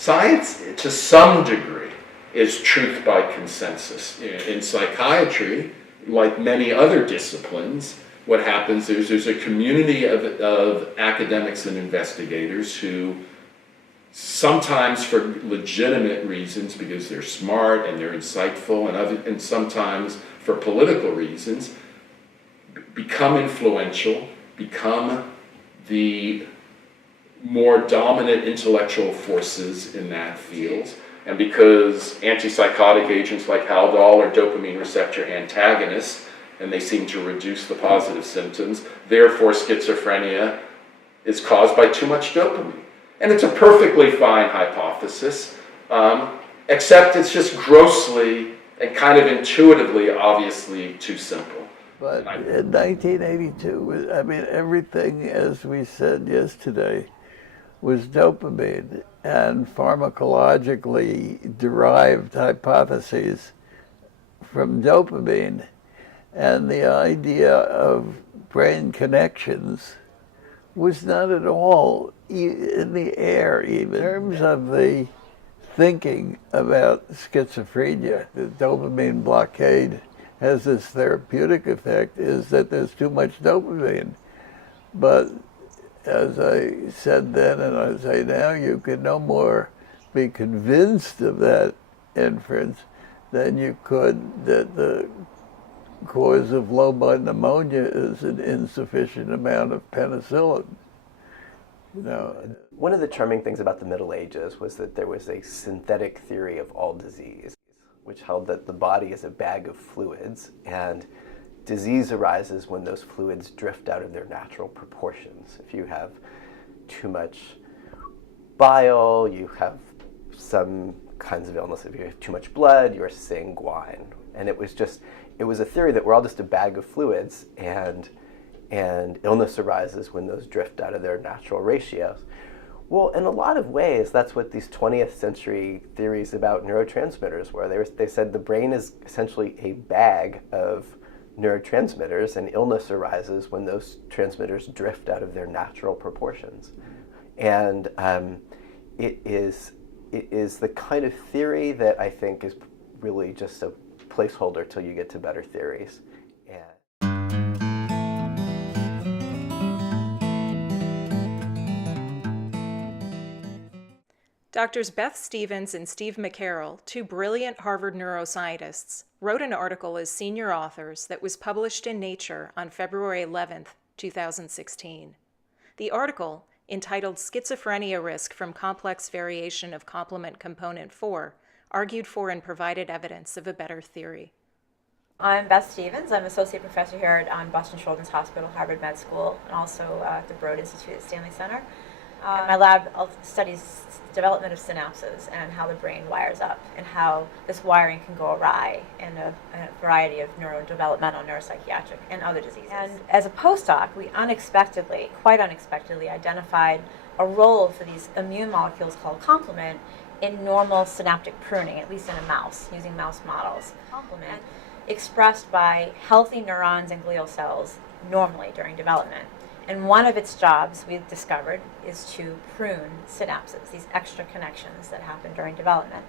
Science, to some degree, is truth by consensus. In psychiatry, like many other disciplines, what happens is there's a community of academics and investigators who sometimes for legitimate reasons, because they're smart and they're insightful, and sometimes for political reasons, become influential, become the more dominant intellectual forces in that field. And because antipsychotic agents like Haldol are dopamine receptor antagonists, and they seem to reduce the positive symptoms, therefore schizophrenia is caused by too much dopamine. And it's a perfectly fine hypothesis, except it's just grossly and kind of intuitively, obviously, too simple. But in 1982, I mean, everything, as we said yesterday, was dopamine, and pharmacologically derived hypotheses from dopamine, and the idea of brain connections was not at all in the air, even in terms of the thinking about schizophrenia. The dopamine blockade has this therapeutic effect, is that there's too much dopamine. But as I said then, and I say now, you can no more be convinced of that inference than you could that the cause of low-blood pneumonia is an insufficient amount of penicillin. You know. One of the charming things about the Middle Ages was that there was a synthetic theory of all disease, which held that the body is a bag of fluids, and disease arises when those fluids drift out of their natural proportions. If you have too much bile, you have some kinds of illness. If you have too much blood, you're sanguine. And it was a theory that we're all just a bag of fluids, and illness arises when those drift out of their natural ratios. Well, in a lot of ways, that's what these 20th century theories about neurotransmitters were. They said the brain is essentially a bag of neurotransmitters, and illness arises when those transmitters drift out of their natural proportions. And it is the kind of theory that I think is really just a placeholder till you get to better theories. Doctors Beth Stevens and Steve McCarroll, two brilliant Harvard neuroscientists, wrote an article as senior authors that was published in Nature on February 11, 2016. The article, entitled Schizophrenia Risk from Complex Variation of Complement Component 4, argued for and provided evidence of a better theory. I'm Beth Stevens. I'm associate professor here at Boston Children's Hospital, Harvard Med School, and also at the Broad Institute at Stanley Center. And my lab studies development of synapses and how the brain wires up and how this wiring can go awry in a variety of neurodevelopmental, neuropsychiatric, and other diseases. And as a postdoc, we quite unexpectedly, identified a role for these immune molecules called complement in normal synaptic pruning, at least in a mouse, using mouse models. Complement expressed by healthy neurons and glial cells normally during development. And one of its jobs, we've discovered, is to prune synapses, these extra connections that happen during development.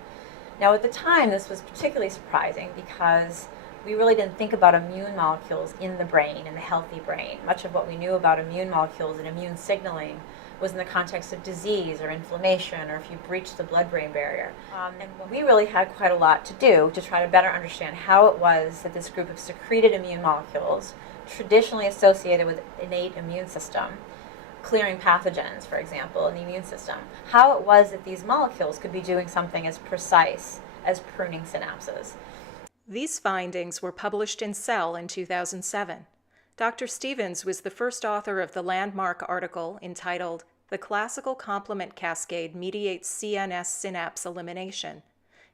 Now, at the time, this was particularly surprising because we really didn't think about immune molecules in the brain, in the healthy brain. Much of what we knew about immune molecules and immune signaling was in the context of disease or inflammation, or if you breach the blood-brain barrier. And we really had quite a lot to do to try to better understand how it was that this group of secreted immune molecules, traditionally associated with innate immune system, clearing pathogens, for example, in the immune system, how it was that these molecules could be doing something as precise as pruning synapses. These findings were published in Cell in 2007. Dr. Stevens was the first author of the landmark article entitled The Classical Complement Cascade Mediates CNS Synapse Elimination.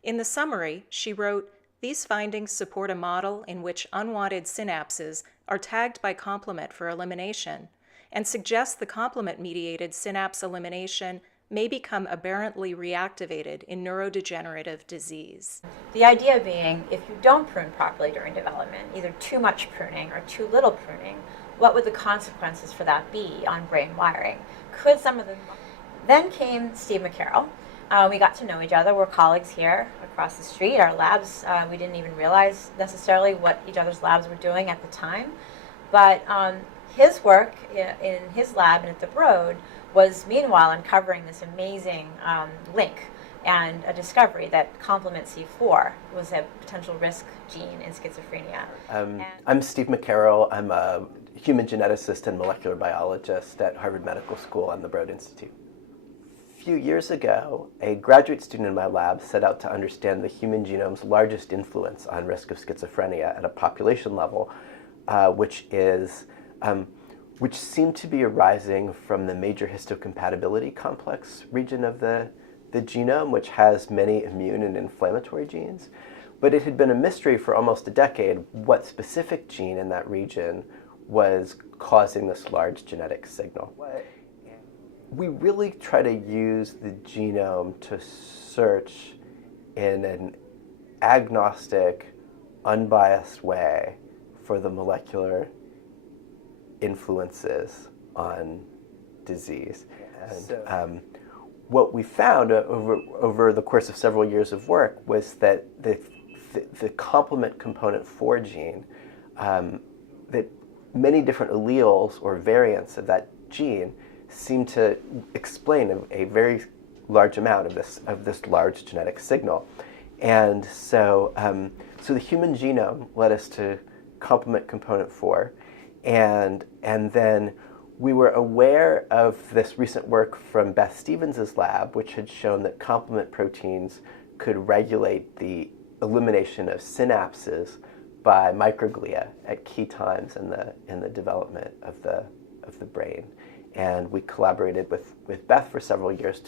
In the summary, she wrote, "These findings support a model in which unwanted synapses are tagged by complement for elimination, and suggest the complement-mediated synapse elimination may become aberrantly reactivated in neurodegenerative disease." The idea being, if you don't prune properly during development, either too much pruning or too little pruning, what would the consequences for that be on brain wiring? Could some of them... Then came Steve McCarroll We got to know each other. We're colleagues here across the street. Our labs, we didn't even realize necessarily what each other's labs were doing at the time. But his work in his lab and at the Broad was meanwhile uncovering this amazing link and a discovery that complement C4 was a potential risk gene in schizophrenia. I'm Steve McCarroll. I'm a human geneticist and molecular biologist at Harvard Medical School on the Broad Institute. A few years ago, a graduate student in my lab set out to understand the human genome's largest influence on risk of schizophrenia at a population level, which seemed to be arising from the major histocompatibility complex region of the genome, which has many immune and inflammatory genes. But it had been a mystery for almost a decade what specific gene in that region was causing this large genetic signal. We really try to use the genome to search in an agnostic, unbiased way for the molecular influences on disease. And what we found over the course of several years of work was that the complement component 4 gene, that many different alleles or variants of that gene seem to explain a very large amount of this large genetic signal. And so the human genome led us to complement component 4, and then we were aware of this recent work from Beth Stevens' lab, which had shown that complement proteins could regulate the elimination of synapses by microglia at key times in the development of the brain. And we collaborated with Beth for several years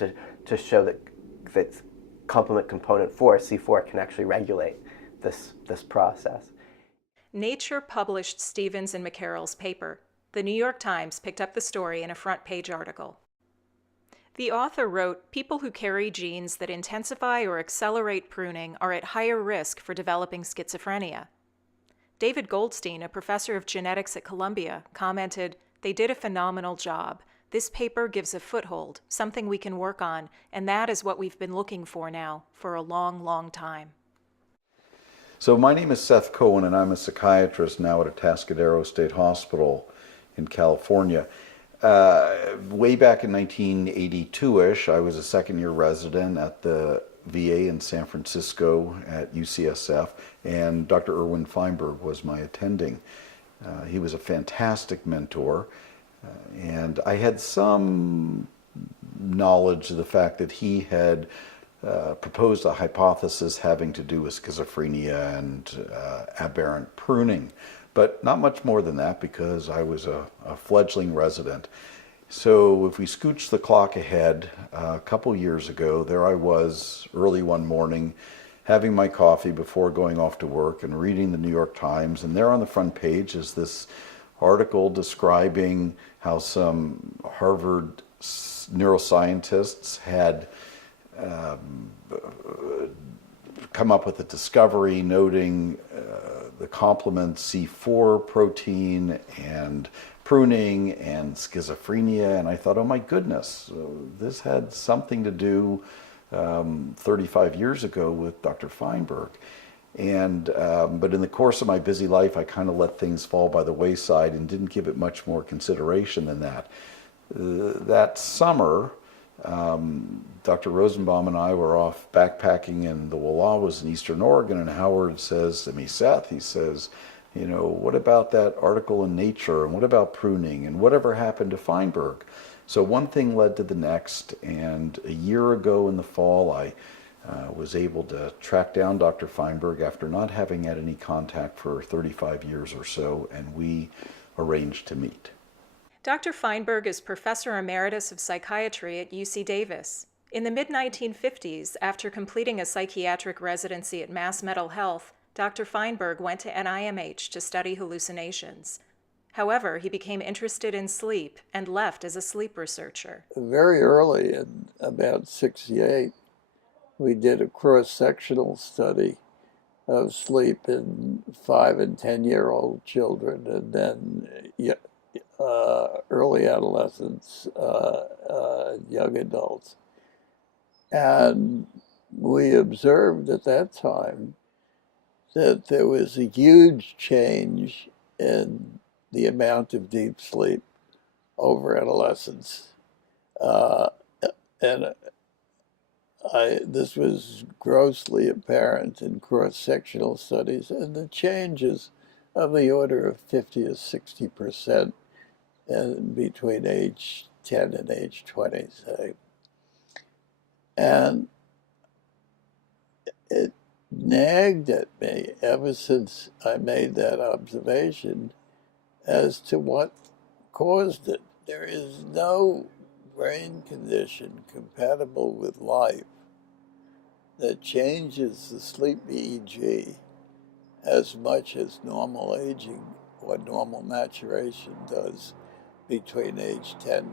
to show that complement component 4, C4, can actually regulate this process. Nature published Stevens and McCarroll's paper. The New York Times picked up the story in a front-page article. The author wrote, "People who carry genes that intensify or accelerate pruning are at higher risk for developing schizophrenia." David Goldstein, a professor of genetics at Columbia, commented, "They did a phenomenal job. This paper gives a foothold, something we can work on, and that is what we've been looking for now for a long, long time." So my name is Seth Cohen, and I'm a psychiatrist now at Atascadero State Hospital in California. Way back in 1982-ish, I was a second-year resident at the VA in San Francisco at UCSF, and Dr. Irwin Feinberg was my attending. He was a fantastic mentor, and I had some knowledge of the fact that he had proposed a hypothesis having to do with schizophrenia and aberrant pruning, but not much more than that because I was a fledgling resident. So if we scooch the clock ahead, a couple years ago, there I was early one morning having my coffee before going off to work and reading the New York Times, and there on the front page is this article describing how some Harvard neuroscientists had come up with a discovery noting the complement C4 protein and pruning and schizophrenia, and I thought, oh my goodness, this had something to do 35 years ago with Dr. Feinberg. And but in the course of my busy life, I kind of let things fall by the wayside and didn't give it much more consideration than that. That summer, Dr. Rosenbaum and I were off backpacking in the Wallowas in Eastern Oregon, and Howard says to me, Seth, he says, you know, what about that article in Nature, and what about pruning, and whatever happened to Feinberg? So one thing led to the next, and a year ago in the fall, I was able to track down Dr. Feinberg after not having had any contact for 35 years or so, and we arranged to meet. Dr. Feinberg is Professor Emeritus of Psychiatry at UC Davis. In the mid-1950s, after completing a psychiatric residency at Mass Mental Health, Dr. Feinberg went to NIMH to study hallucinations. However, he became interested in sleep and left as a sleep researcher. Very early, in about 68, we did a cross-sectional study of sleep in 5- and 10-year-old children, and then early adolescents, young adults. And we observed at that time that there was a huge change in the amount of deep sleep over adolescence. Uh, and this was grossly apparent in cross-sectional studies, and the changes of the order of 50 to 60% in between age 10 and age 20, say. And it nagged at me ever since I made that observation as to what caused it. There is no brain condition compatible with life that changes the sleep EEG as much as normal aging or normal maturation does between age 10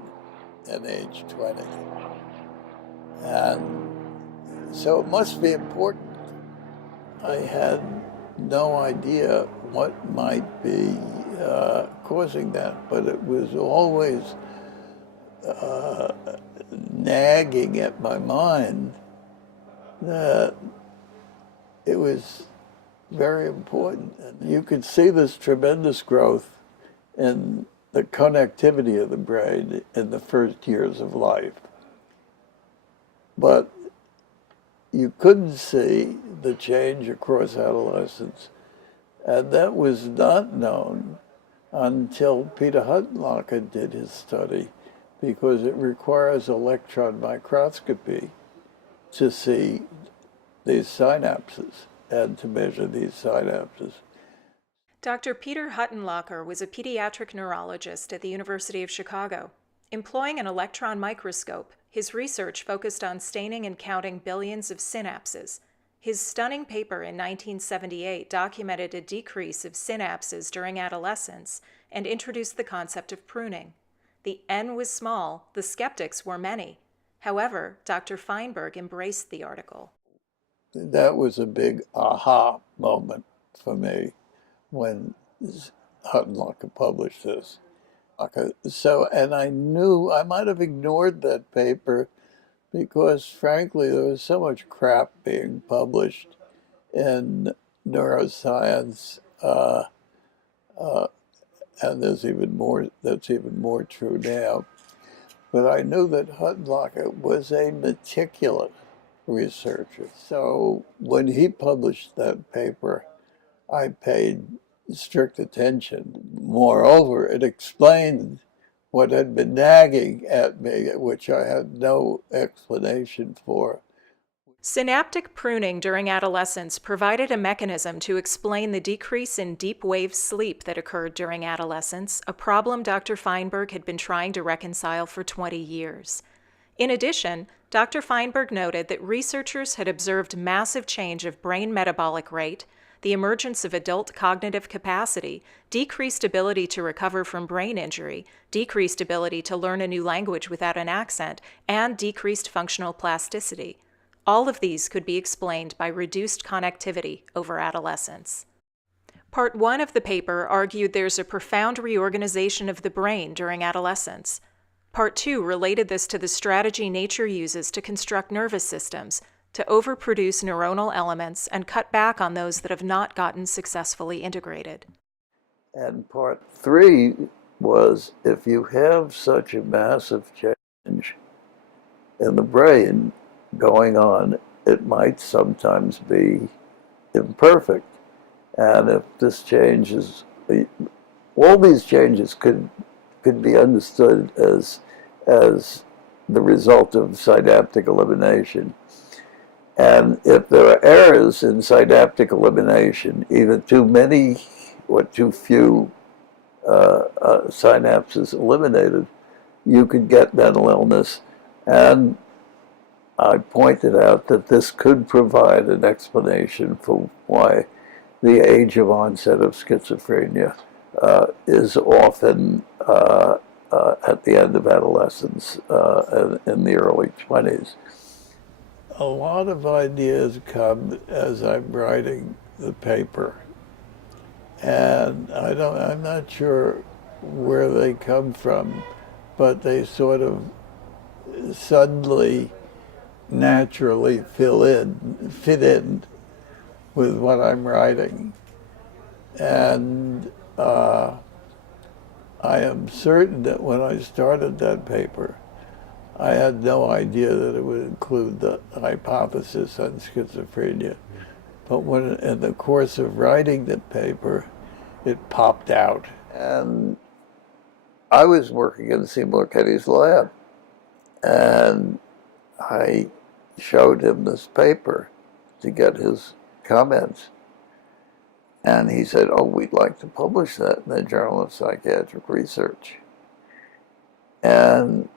and age 20. And so it must be important. I had no idea what might be causing that, but it was always nagging at my mind that it was very important. And you could see this tremendous growth in the connectivity of the brain in the first years of life. But you couldn't see the change across adolescence. And that was not known until Peter Huttenlocher did his study, because it requires electron microscopy to see these synapses and to measure these synapses. Dr. Peter Huttenlocher was a pediatric neurologist at the University of Chicago. Employing an electron microscope, his research focused on staining and counting billions of synapses. His stunning paper in 1978 documented a decrease of synapses during adolescence and introduced the concept of pruning. The N was small, the skeptics were many. However, Dr. Feinberg embraced the article. That was a big aha moment for me when Huttenlocher published this. So, and I knew I might have ignored that paper because, frankly, there was so much crap being published in neuroscience, and there's even more. That's even more true now. But I knew that Huttenlocher was a meticulous researcher. So when he published that paper, I paid strict attention. Moreover, it explained what had been nagging at me, which I had no explanation for. Synaptic pruning during adolescence provided a mechanism to explain the decrease in deep wave sleep that occurred during adolescence, a problem Dr. Feinberg had been trying to reconcile for 20 years. In addition, Dr. Feinberg noted that researchers had observed massive change of brain metabolic rate, the emergence of adult cognitive capacity, decreased ability to recover from brain injury, decreased ability to learn a new language without an accent, and decreased functional plasticity. All of these could be explained by reduced connectivity over adolescence. Part 1 of the paper argued there's a profound reorganization of the brain during adolescence. Part 2 related this to the strategy nature uses to construct nervous systems, to overproduce neuronal elements and cut back on those that have not gotten successfully integrated. And part 3 was, if you have such a massive change in the brain going on, it might sometimes be imperfect. And if this change is, all these changes could be understood as the result of synaptic elimination. And if there are errors in synaptic elimination, either too many or too few synapses eliminated, you could get mental illness. And I pointed out that this could provide an explanation for why the age of onset of schizophrenia is often at the end of adolescence in the early 20s. A lot of ideas come as I'm writing the paper, and I'm not sure where they come from, but they sort of suddenly naturally fit in with what I'm writing. And I am certain that when I started that paper, I had no idea that it would include the hypothesis on schizophrenia. But when, in the course of writing the paper, it popped out. And I was working in Seymour Kenny's lab, and I showed him this paper to get his comments. And he said, oh, we'd like to publish that in the Journal of Psychiatric Research. And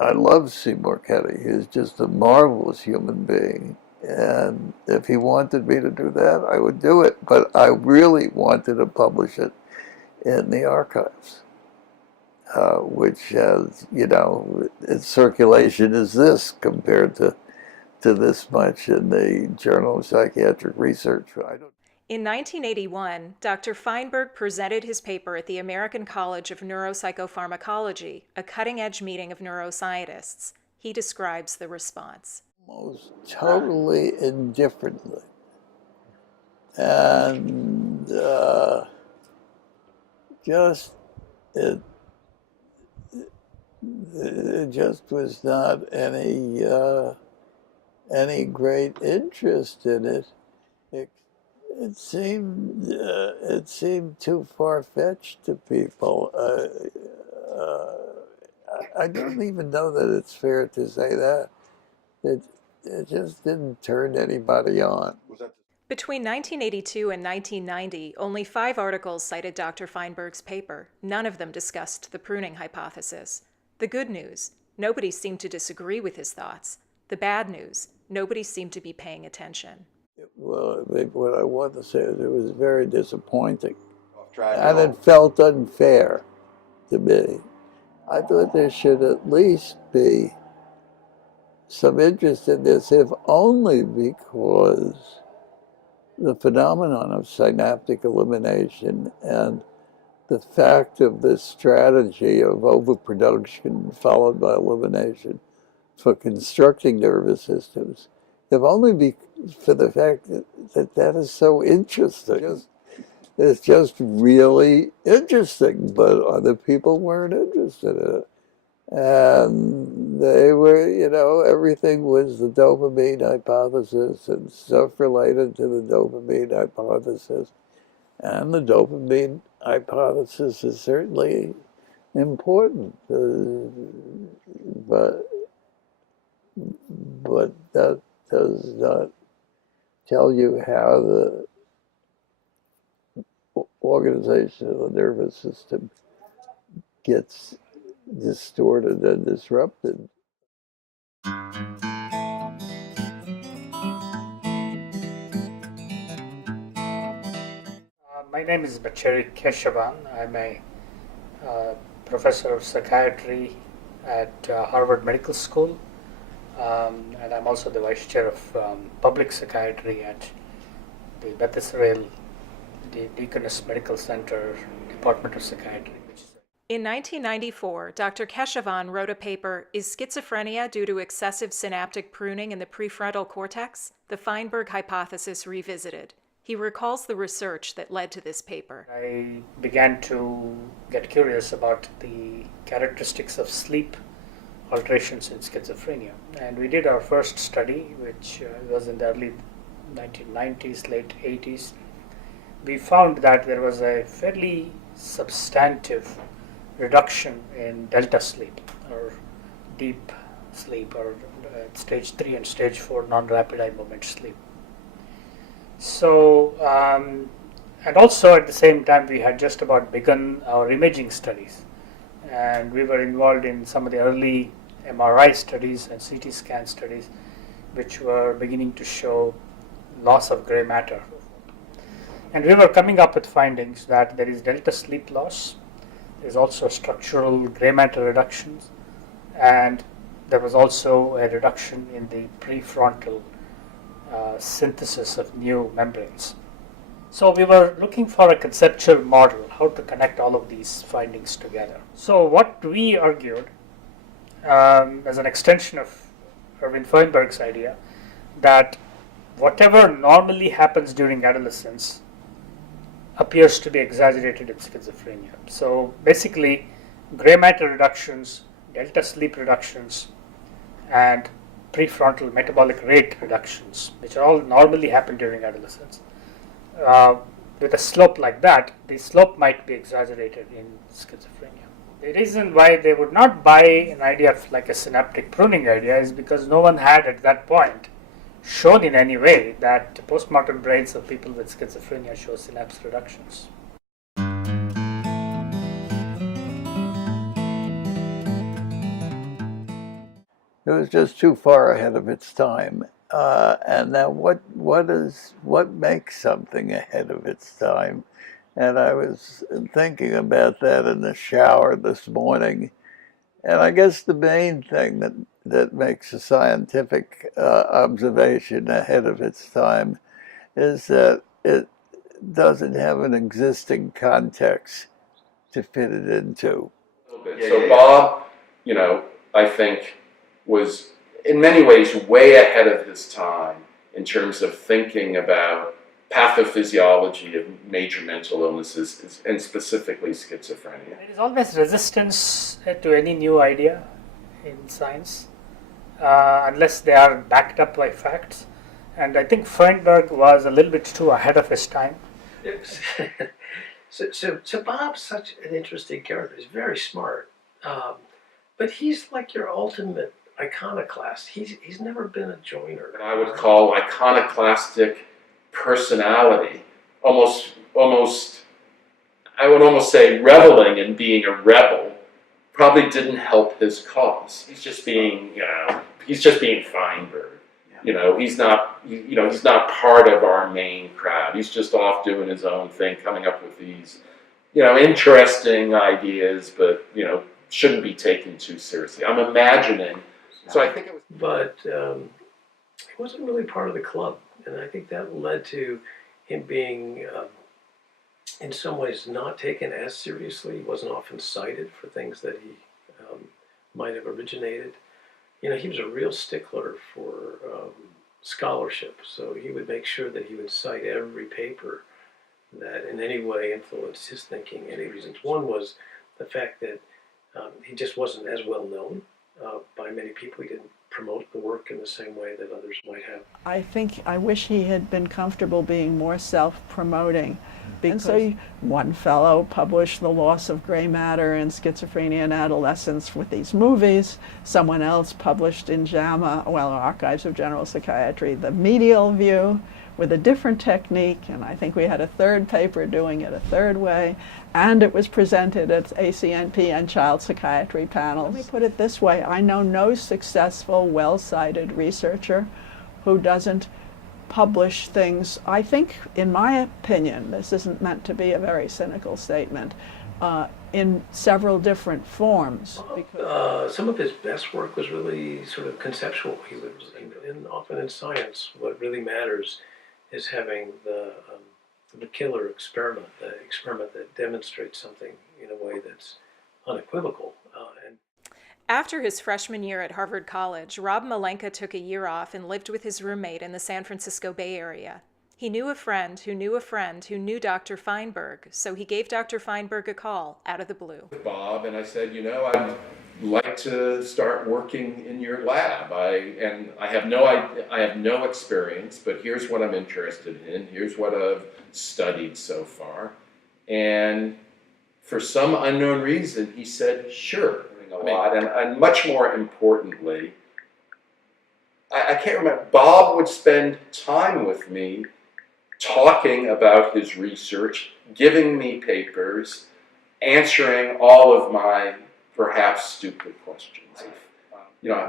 I love Seymour Kenny. He was just a marvelous human being. And if he wanted me to do that, I would do it. But I really wanted to publish it in the archives, which has, you know, its circulation is this compared to this much in the Journal of Psychiatric Research. In 1981, Dr. Feinberg presented his paper at the American College of Neuropsychopharmacology, a cutting-edge meeting of neuroscientists. He describes the response. Almost totally indifferently. And it just was not any great interest in it. It seemed too far-fetched to people. I don't even know that it's fair to say that. It just didn't turn anybody on. Between 1982 and 1990, only 5 articles cited Dr. Feinberg's paper. None of them discussed the pruning hypothesis. The good news, nobody seemed to disagree with his thoughts. The bad news, nobody seemed to be paying attention. Well, what I want to say is it was very disappointing. And it felt unfair to me. I thought there should at least be some interest in this, if only because the phenomenon of synaptic elimination and the fact of this strategy of overproduction followed by elimination for constructing nervous systems, if only for the fact that is so interesting. It's just really interesting, but other people weren't interested in it. And they were, you know, everything was the dopamine hypothesis and stuff related to the dopamine hypothesis. And the dopamine hypothesis is certainly important, but that does not tell you how the organization of the nervous system gets distorted and disrupted. My name is Bacheri Keshavan. I'm a professor of psychiatry at Harvard Medical School, and I'm also the vice chair of public psychiatry at the Beth Israel Deaconess Medical Center, Department of Psychiatry. In 1994, Dr. Keshavan wrote a paper, Is Schizophrenia Due to Excessive Synaptic Pruning in the Prefrontal Cortex? The Feinberg Hypothesis Revisited. He recalls the research that led to this paper. I began to get curious about the characteristics of sleep alterations in schizophrenia. And we did our first study, which was in the early 1990s, late 80s. We found that there was a fairly substantive reduction in delta sleep, or deep sleep, or stage 3 and stage 4 non-rapid eye movement sleep. So, and also at the same time, we had just about begun our imaging studies, and we were involved in some of the early MRI studies and CT scan studies, which were beginning to show loss of gray matter. And we were coming up with findings that there is delta sleep loss, there's also structural gray matter reductions, and there was also a reduction in the prefrontal synthesis of new membranes. So we were looking for a conceptual model, how to connect all of these findings together. So what we argued as an extension of Irwin Feinberg's idea that whatever normally happens during adolescence appears to be exaggerated in schizophrenia. So basically, gray matter reductions, delta sleep reductions, and prefrontal metabolic rate reductions, which all normally happen during adolescence. With a slope like that, the slope might be exaggerated in schizophrenia. The reason why they would not buy an idea of like a synaptic pruning idea is because no one had at that point shown in any way that postmortem brains of people with schizophrenia show synapse reductions. It was just too far ahead of its time. And now what makes something ahead of its time? And I was thinking about that in the shower this morning. And I guess the main thing that makes a scientific observation ahead of its time is that it doesn't have an existing context to fit it into. So Bob, I think was in many ways way ahead of his time in terms of thinking about pathophysiology of major mental illnesses and specifically schizophrenia. There is always resistance to any new idea in science unless they are backed up by facts. And I think Feinberg was a little bit too ahead of his time. So Bob's such an interesting character. He's very smart, but he's like your ultimate iconoclast. He's never been a joiner. And I would call iconoclastic personality almost I would almost say reveling in being a rebel probably didn't help his cause. He's just being Feinberg. He's not part of our main crowd. He's just off doing his own thing, coming up with these, interesting ideas, but, shouldn't be taken too seriously. I'm imagining. So I think it was. But he wasn't really part of the club, and I think that led to him being, in some ways, not taken as seriously. He wasn't often cited for things that he might have originated. He was a real stickler for scholarship, so he would make sure that he would cite every paper that in any way influenced his thinking. Any reasons. One was the fact that he just wasn't as well known by many people. He didn't promote the work in the same way that others might have. I wish he had been comfortable being more self-promoting. And so one fellow published The Loss of Gray Matter in Schizophrenia in Adolescence with these movies. Someone else published in JAMA, Archives of General Psychiatry, The Medial View with a different technique. And I think we had a third paper doing it a third way. And it was presented at ACNP and child psychiatry panels. Let me put it this way. I know no successful, well-cited researcher who doesn't publish things, I think, in my opinion, this isn't meant to be a very cynical statement, in several different forms. Some of his best work was really sort of conceptual. He was, and often in science, what really matters is having the killer experiment, the experiment that demonstrates something in a way that's unequivocal. After his freshman year at Harvard College, Rob Malenka took a year off and lived with his roommate in the San Francisco Bay Area. He knew a friend who knew a friend who knew Dr. Feinberg, so he gave Dr. Feinberg a call out of the blue. Bob, and I said, I'd like to start working in your lab. I have no experience, but here's what I'm interested in. Here's what I've studied so far. And for some unknown reason, he said, sure. A lot, and much more importantly, I can't remember, Bob would spend time with me talking about his research, giving me papers, answering all of my perhaps stupid questions.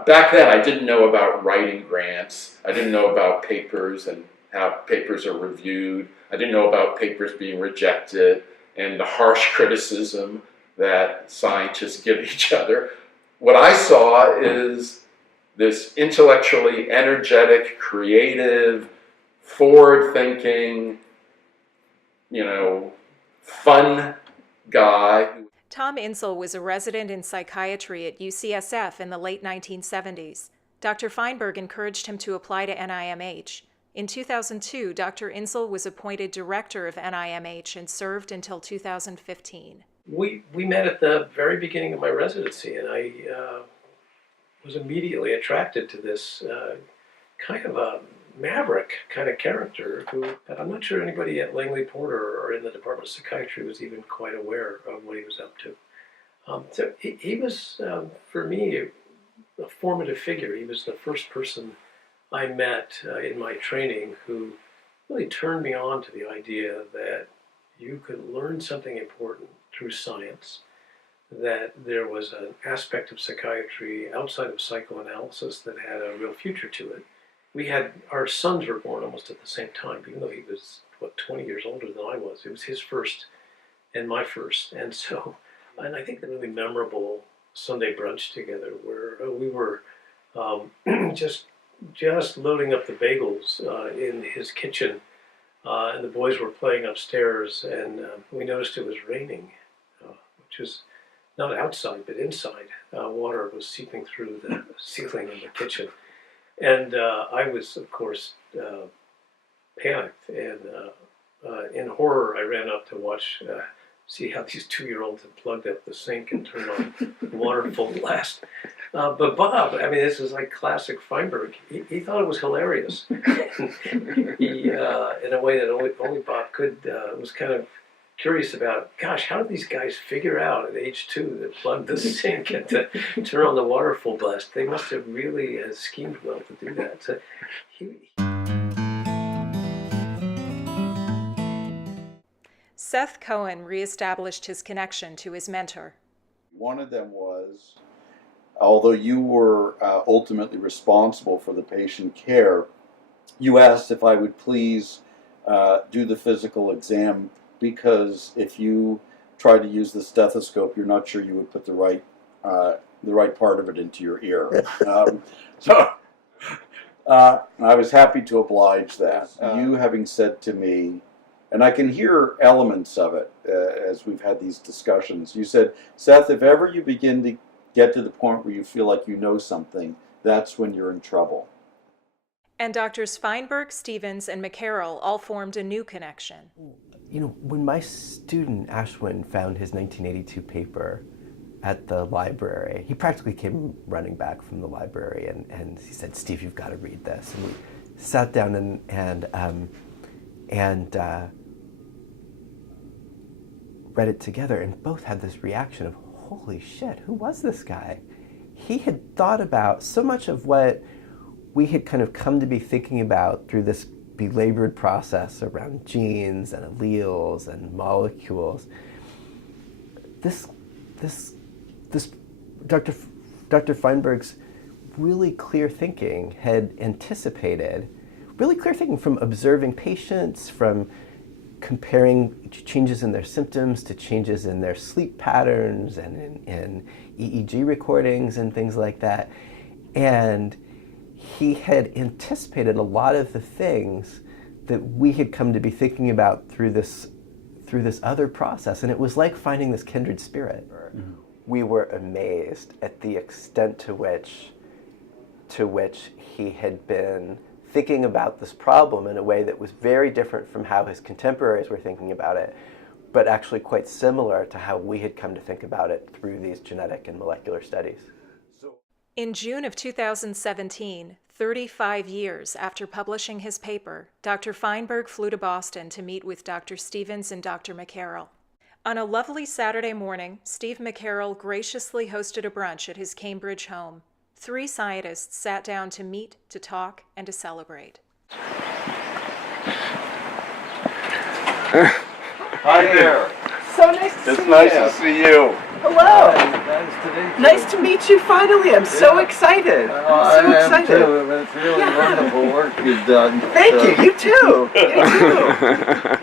Back then I didn't know about writing grants, I didn't know about papers and how papers are reviewed, I didn't know about papers being rejected and the harsh criticism that scientists give each other. What I saw is this intellectually energetic, creative, forward-thinking, fun guy. Tom Insel was a resident in psychiatry at UCSF in the late 1970s. Dr. Feinberg encouraged him to apply to NIMH. In 2002, Dr. Insel was appointed director of NIMH and served until 2015. We met at the very beginning of my residency, and I was immediately attracted to this kind of a maverick kind of character who, I'm not sure anybody at Langley Porter or in the Department of Psychiatry was even quite aware of what he was up to. So he was, for me, a formative figure. He was the first person I met in my training who really turned me on to the idea that you could learn something important through science, that there was an aspect of psychiatry outside of psychoanalysis that had a real future to it. Our sons were born almost at the same time, even though he was, 20 years older than I was. It was his first and my first. And I think the really memorable Sunday brunch together where we were just loading up the bagels in his kitchen, and the boys were playing upstairs, and we noticed it was raining, which was not outside but inside. Water was seeping through the ceiling in the kitchen. And I was, of course, panicked, and in horror I ran up to see how these 2-year-olds had plugged up the sink and turned on the water full blast. But Bob, I mean, this is like classic Feinberg. He thought it was hilarious. He, in a way that only Bob could, was kind of curious about, gosh, how did these guys figure out at age 2 to plug the sink and to turn on the water full blast? They must have really schemed well to do that. So Seth Cohen reestablished his connection to his mentor. One of them was, although you were ultimately responsible for the patient care, you asked if I would please do the physical exam, because if you try to use the stethoscope, you're not sure you would put the right part of it into your ear. So I was happy to oblige that. You having said to me, and I can hear elements of it as we've had these discussions, you said, Seth, if ever you begin to get to the point where you feel like you know something, that's when you're in trouble. And Doctors Feinberg, Stevens, and McCarroll all formed a new connection. You know, when my student Ashwin found his 1982 paper at the library, he practically came running back from the library, and he said, Steve, you've got to read this. And we sat down and read it together, and both had this reaction of, holy shit, who was this guy? He had thought about so much of what we had kind of come to be thinking about through this belabored process around genes and alleles and molecules. This Dr. Feinberg's really clear thinking had anticipated, really clear thinking from observing patients, from comparing changes in their symptoms to changes in their sleep patterns and in EEG recordings and things like that. And he had anticipated a lot of the things that we had come to be thinking about through this other process. And it was like finding this kindred spirit. Mm-hmm. We were amazed at the extent to which he had been thinking about this problem in a way that was very different from how his contemporaries were thinking about it, but actually quite similar to how we had come to think about it through these genetic and molecular studies. In June of 2017, 35 years after publishing his paper, Dr. Feinberg flew to Boston to meet with Dr. Stevens and Dr. McCarroll. On a lovely Saturday morning, Steve McCarroll graciously hosted a brunch at his Cambridge home. 3 scientists sat down to meet, to talk, and to celebrate. Hi there. So nice to see you. It's nice to see you. Hello. Nice to meet you finally. I'm so excited. I am too. It's really wonderful work you've done. Thank you. You too. You too.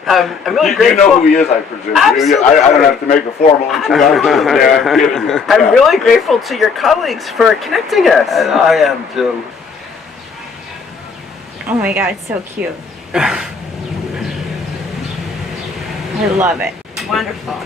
I'm really grateful. You know who he is, I presume. Absolutely. I don't have to make a formal introduction. Yeah, I'm kidding you. I'm really grateful to your colleagues for connecting us. And I am too. Oh my God, it's so cute. I love it. Wonderful.